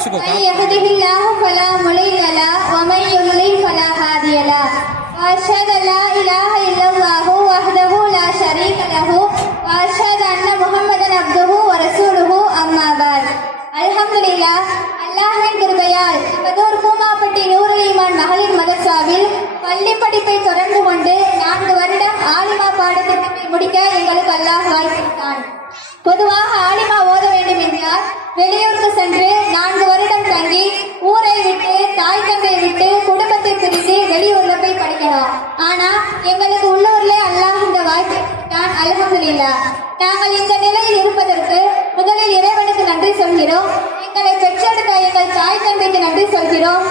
வச்சுக்கோ من يهده الله فلا مضل له ومن يضلل فلا هادي له واشهد ان لا اله الا الله وحده لا شريك له واشهد ان محمدا عبده ورسوله اما بعد அல்ஹம்துலில்லாஹ் அல்லாஹ்வின் கிருபையால் பதூர் கூமாப்பட்டி நூருல் ஈமான் மகளிர் மதர்சாவில் பள்ளி படிப்பை தொடர்ந்து கொண்டு நான்கு வருடம் ஆலிமா பாடத்திட்டத்தை முடிக்க எங்களுக்கு அல்லாஹ் வாய்ப்பிட்டான் பொதுவாக ஆலிமா ஓத வேண்டும் என்றால் வெளியூருக்கு சென்று ஆனா எங்களுக்கு உள்ளூர்ல அல்லாஹ் இந்த வாழ்க்கை நான் அலமதுல்லா நாங்கள் இந்த நிலையில் இருப்பதற்கு முதலில் இறைவனுக்கு நன்றி சொல்கிறோம். எங்களை பெற்றெடுத்த எங்கள் தாய் தந்தைக்கு நன்றி சொல்கிறோம்.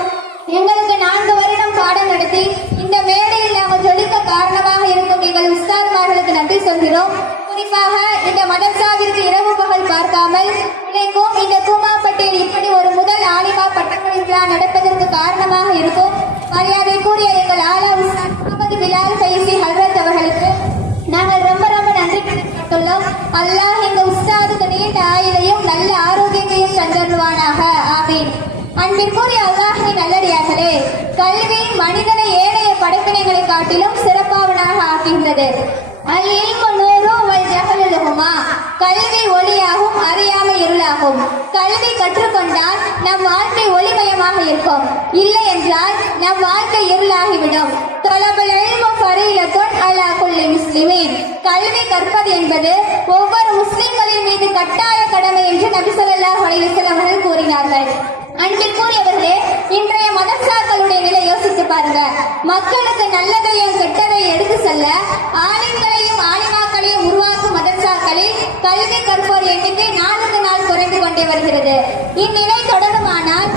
எங்களுக்கு நான்கு வருடம் பாடம் நடத்தி இந்த மேடையில் நாங்கள் சொல்லிக்க காரணமாக இருக்கும் எங்கள் உஸ்தாத்மார்களுக்கு நன்றி சொல்கிறோம். குறிப்பாக இந்த மதர்சாவிற்கு இரவு பகல் பார்க்காமல் உழைக்கும் இந்த கூமாப்பட்டியில் இப்படி ஒரு முதல் ஆலிமா பட்டமளிப்பு விழா நடப்பதற்கு காரணமாக இருக்கும். மரியாதை எங்கள் ஆலா பிலால் ஃபைசி ஹல்ரத் அவர்களுக்கு நாங்கள் ரொம்ப ரொம்ப நன்றி தெரிவித்துள்ளோம் அல்லாஹ் எங்க உஸ்தாதுக்கு நீண்ட ஆயுளையும் நல்ல ஆரோக்கியத்தையும் தந்தருவானாக. ஆமீன். அன்பிற்குரிய அல்லாஹின் நல்லடியார்களே கல்வி மனிதனை ஏனைய படைப்பினைகளை காட்டிலும் சிறப்பாவனாக ஆக்குகின்றது கல்வி ஒளியாகும் அறியாமை இருளாகும். கல்வி கற்றுக்கொண்டால் நம் வாழ்க்கை ஒளிமயமாக இருக்கும். இல்லை என்றால் நம் வாழ்க்கை இருளாகிவிடும். அலா முஸ்லிமின் கல்வி கற்பது என்பது ஒவ்வொரு முஸ்லிம்களின் மீது கட்டாய கடமை என்று நபி ஸல்லல்லாஹு அலைஹி அவர்கள் கூறினார்கள். அன்பிற்குரியவர்களே இன்றைய மதர்சாக்களுடைய நிலை யோசித்து பாருங்க. மக்களுக்கு நல்லதையும் கெட்டதையும் எடுத்து செல்ல ஆலிம்களையும் ஆலிமாக்களையும் உருவாக்கும் மதர்சாக்களில் கல்வி கற்போர் எண்ணிக்கை நாளுக்கு நாள் குறைந்து கொண்டே வருகிறது. இந்நிலை தொடருமானால்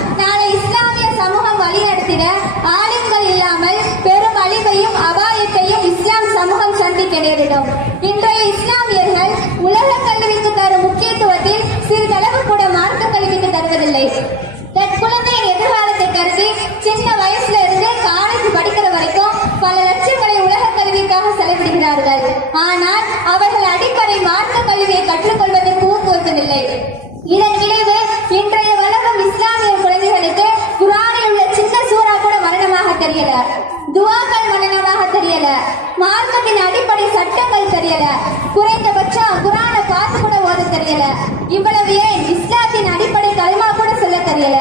இஸ்லாமியர்கள் உலக கல்விக்கு தரும் முக்கியத்துவத்தில் சிறிதளவு கூட மார்க்க கல்விக்கு தருவதில்லை. தன் குழந்தையின் எதிர்காலத்தை கருதி சின்ன வயசுல இருந்து காலேஜ் படிக்கிற வரைக்கும் பல லட்சங்களை உலக கல்விக்காக செலவிடுகிறார்கள். ஆனால் அவர்கள் அடிப்படை மார்க்க கல்வியை கற்றுக்கொள்வதற்கு ஊக்குவிப்பதில்லை இதன் விளைவு துவாக்கள் மரணமாக தெரியல. மார்க்கத்தின் அடிப்படை சட்டங்கள் தெரியல. குறைந்தபட்சம் குரான பார்த்து கூட ஓத தெரியல. இவ்வளவு ஏன் இஸ்லாத்தின் அடிப்படை கல்மா கூட சொல்ல தெரியல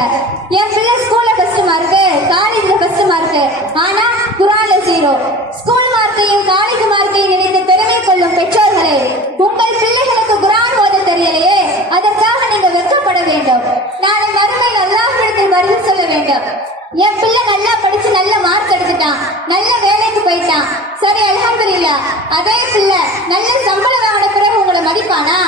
என் பிள்ளை ஸ்கூல்ல ஃபர்ஸ்ட் மார்க்கு காலேஜ்ல ஃபர்ஸ்ட் மார்க்கு ஆனா குரான்ல ஜீரோ ஸ்கூல் மார்க்கையும் காலேஜ் மார்க்கையும் நினைத்து பெருமை கொள்ளும் பெற்றோர்களே உங்கள் பிள்ளைகளுக்கு குரான் ஓத தெரியலையே அதற்காக நீங்க வெட்கப்பட வேண்டும் நாளை மறுமையில் அல்லாஹ்விடத்தில் பதில் சொல்ல வேண்டும் என் பிள்ளை நல்லா படிச்சு நல்ல மார்க் எடுத்துட்டான். நல்ல வேலைக்கு போயிட்டான். சரி அல்ஹம்துலில்லாஹ் அதே பிள்ளை நல்ல சம்பளம் வாங்கின பிறகு உங்களை மதிப்பானா?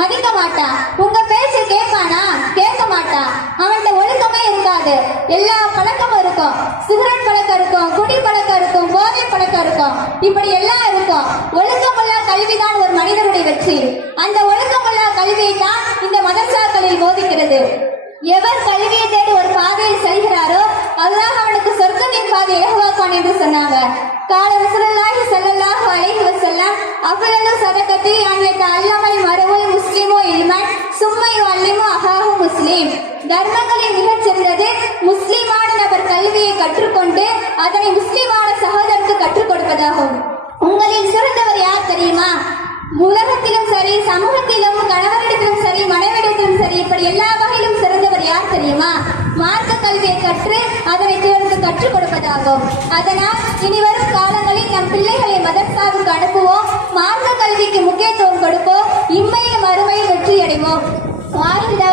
மதிக்க மாட்டான் உங்க பேச்ச கேட்பானா? கேட்க மாட்டான் அவன்கிட்ட ஒழுக்கமே இருக்காது. எல்லா பழக்கமும் இருக்கும். சிகரெட் பழக்கம் இருக்கும் குடி பழக்கம் இருக்கும் போதை பழக்கம் இருக்கும். இப்படி எல்லாம் இருக்கும். ஒழுக்கமுள்ள கல்விதான் ஒரு மனிதனுடைய வெற்றி. அந்த ஒழுக்கமுள்ள கல்வியை தான் இந்த மதர்சாக்களில் போதிக்கிறது. எவர் கல்வியை தேடி ஒரு பாதையில் செல்கிறாரோ அல்லாஹ் அவனுக்கு சொர்க்கத்தின் பாதை இலகுவாக்கான் என்று சொன்னாங்க. கால ரசூலுல்லாஹி ஸல்லல்லாஹு அலைஹி வஸல்லம் அஃலலு சதகத்தி அன் யதஅல்லமல் மருவுல் முஸ்லிமு இல்மன் சும்மை யுஅல்லிமு அஹாஹு முஸ்லிம். தர்மங்களில் மிகச் சிறந்தது முஸ்லிமான நபர் கல்வியை கற்றுக்கொண்டு அதனை முஸ்லிமான சகோதரருக்கு கற்றுக் கொடுப்பதாகும். உங்களில் சிறந்தவர் யார் தெரியுமா? உலகத்திலும் சரி சமூகத்திலும் கணவரிடத்திலும் சரி மனைவிடத்திலும் சரி இப்படி எல்லா வகையிலும் சிறந்தவர் யார் தெரியுமா? மார்க்க கல்வியை கற்று அதனை பிறருக்கு கற்றுக் கொடுப்பதாகும். அதனால் இனி வரும் காலங்களில் நம் பிள்ளைகளை மதர்சாவுக்கு அனுப்புவோம். மார்க்க கல்விக்கு முக்கியத்துவம் கொடுப்போம். இம்மையில் மறுமையில் வெற்றி அடைவோம் வாழ்கிறார்